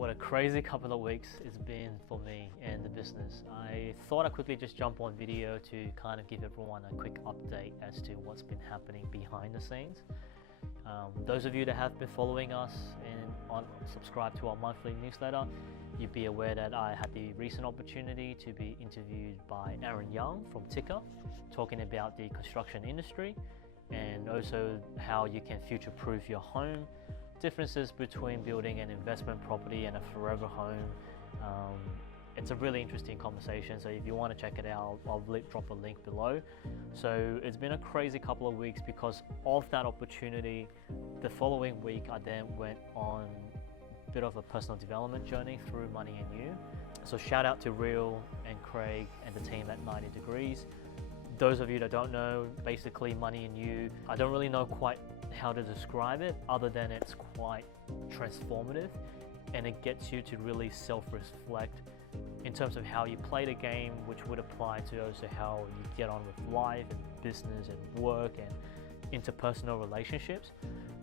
What a crazy couple of weeks it's been for me and the business. I thought I'd quickly just jump on video to kind of give everyone a quick update as to what's been happening behind the scenes. Those of you that have been following us and subscribe to our monthly newsletter, you'd be aware that I had the recent opportunity to be interviewed by Aaron Young from Ticker, talking about the construction industry and also how you can future-proof your home, differences between building an investment property and a forever home. It's a really interesting conversation, so if you want to check it out, I'll drop a link below. So it's been a crazy couple of weeks because of that opportunity. The following week I then went on a bit of a personal development journey through Money and You. So shout out to Real and Craig and the team at 90 Degrees. Those of you that don't know, basically Money and You, I don't really know quite how to describe it other than it's quite transformative, and it gets you to really self-reflect in terms of how you play the game, which would apply to also how you get on with life and business and work and interpersonal relationships.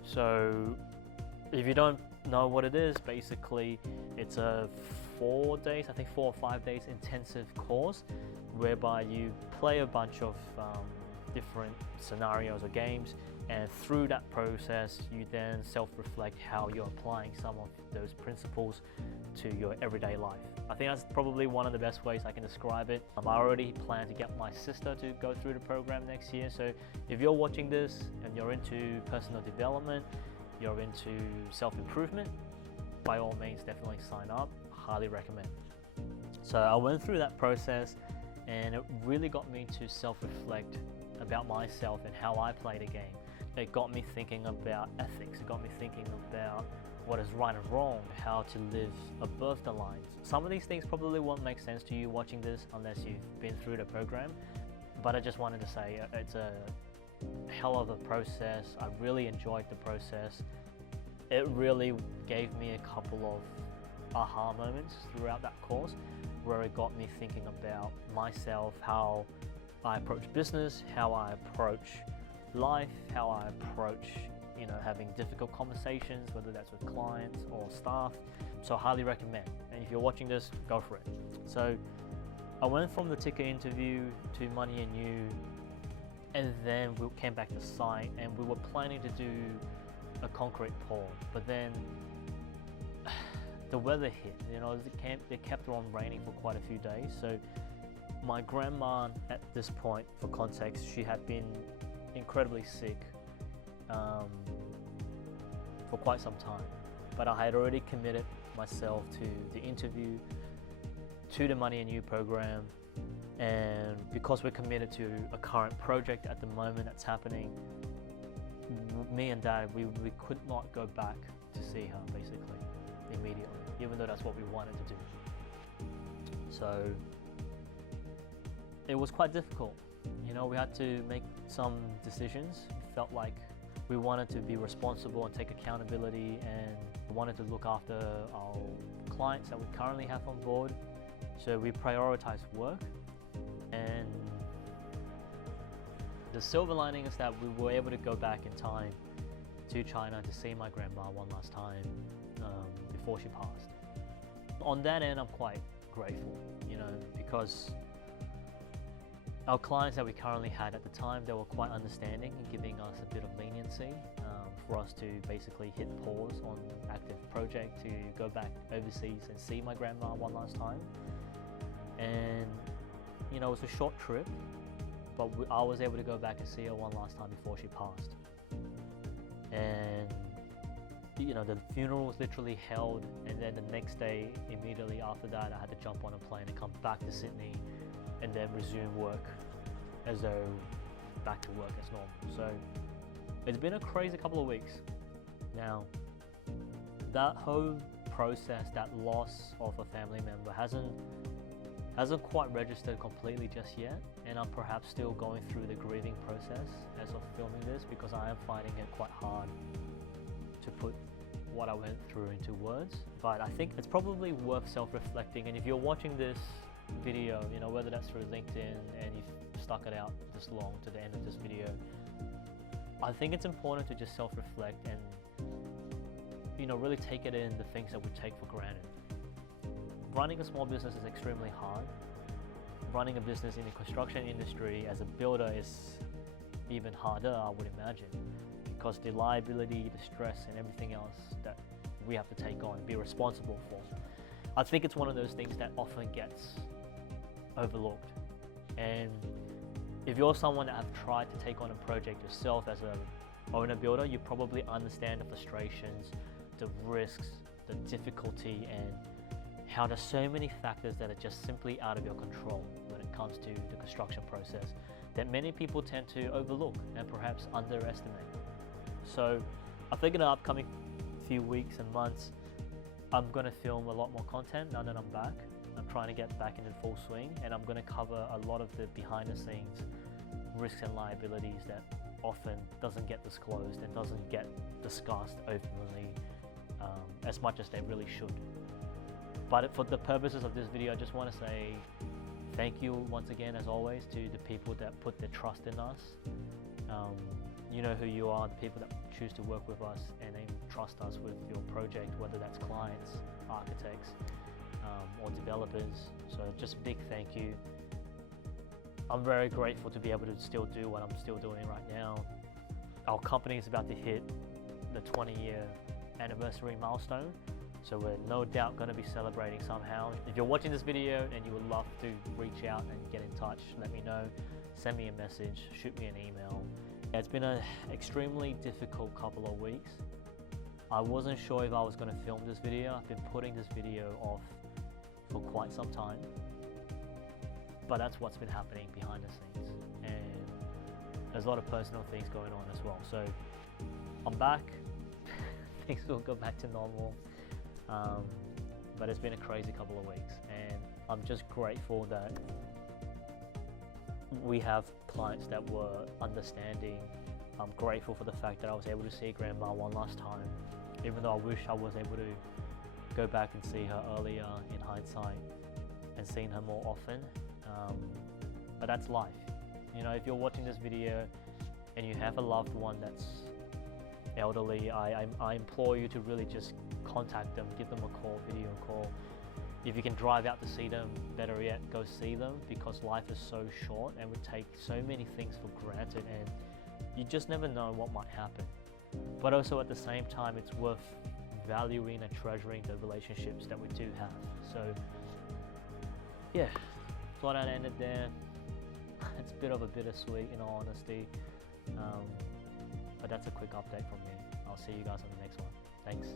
So if you don't know what it is, basically it's a 4 days, I think 4 or 5 days intensive course whereby you play a bunch of different scenarios or games, and through that process you then self-reflect how you're applying some of those principles to your everyday life. I think that's probably one of the best ways I can describe it. I already plan to get my sister to go through the program next year, so if you're watching this and you're into personal development, you're into self-improvement, by all means definitely sign up. Highly recommend. So I went through that process and it really got me to self-reflect about myself and how I play the game. It got me thinking about ethics. It got me thinking about what is right and wrong, how to live above the lines. Some of these things probably won't make sense to you watching this unless you've been through the program, but I just wanted to say it's a hell of a process. I really enjoyed the process. It really gave me a couple of aha moments throughout that course where it got me thinking about myself, how I approach business, how I approach life, how I approach having difficult conversations, whether that's with clients or staff. So I highly recommend, and if you're watching this, go for it. So I went from the Ticker interview to Money and You, and then we came back to site and we were planning to do a concrete pour, but then the weather hit. It kept on raining for quite a few days. So my grandma at this point, for context, she had been incredibly sick for quite some time, but I had already committed myself to the interview, to the Money and You program, and because we're committed to a current project at the moment that's happening, me and Dad, we could not go back to see her basically immediately, even though that's what we wanted to do. So it was quite difficult. We had to make some decisions. It felt like we wanted to be responsible and take accountability, and we wanted to look after our clients that we currently have on board. So we prioritized work, and the silver lining is that we were able to go back in time to China to see my grandma one last time before she passed. On that end, I'm quite grateful, because our clients that we currently had at the time, they were quite understanding and giving us a bit of leniency for us to basically hit pause on active project to go back overseas and see my grandma one last time. And it was a short trip, but I was able to go back and see her one last time before she passed. And the funeral was literally held, and then the next day, immediately after that, I had to jump on a plane and come back to Sydney and then resume work as though back to work as normal. So it's been a crazy couple of weeks. Now, that whole process, that loss of a family member hasn't quite registered completely just yet, and I'm perhaps still going through the grieving process as of filming this, because I am finding it quite hard to put what I went through into words. But I think it's probably worth self-reflecting, and if you're watching this video, whether that's through LinkedIn and you've stuck it out this long to the end of this video, I think it's important to just self-reflect and really take it in the things that we take for granted. Running a small business is extremely hard. Running a business in the construction industry as a builder is even harder, I would imagine, because the liability, the stress, and everything else that we have to take on, be responsible for. I think it's one of those things that often gets overlooked. And if you're someone that have tried to take on a project yourself as an owner builder, you probably understand the frustrations, the risks, the difficulty, and how there's so many factors that are just simply out of your control when it comes to the construction process that many people tend to overlook and perhaps underestimate. So I think in the upcoming few weeks and months, I'm going to film a lot more content now that I'm back. I'm trying to get back into full swing, and I'm going to cover a lot of the behind the scenes risks and liabilities that often doesn't get disclosed and doesn't get discussed openly as much as they really should. But for the purposes of this video, I just want to say thank you once again, as always, to the people that put their trust in us. You know who you are, the people that choose to work with us and then trust us with your project, whether that's clients, architects, or developers. So just a big thank you. I'm very grateful to be able to still do what I'm still doing right now. Our company is about to hit the 20-year anniversary milestone, so we're no doubt going to be celebrating somehow. If you're watching this video and you would love to reach out and get in touch, let me know, send me a message, shoot me an email. It's been an extremely difficult couple of weeks. I wasn't sure if I was going to film this video. I've been putting this video off for quite some time, but that's what's been happening behind the scenes, and there's a lot of personal things going on as well. So I'm back. Things will go back to normal, but it's been a crazy couple of weeks, and I'm just grateful that we have clients that were understanding. I'm grateful for the fact that I was able to see Grandma one last time, even though I wish I was able to go back and see her earlier in hindsight and seeing her more often. But that's life. If you're watching this video and you have a loved one that's elderly, I implore you to really just contact them, give them a call, video call. If you can drive out to see them, better yet, go see them, because life is so short and we take so many things for granted, and you just never know what might happen. But also at the same time, it's worth valuing and treasuring the relationships that we do have. So yeah, thought I'd end it there. It's a bit of a bittersweet, in all honesty, but that's a quick update from me. I'll see you guys on the next one. Thanks.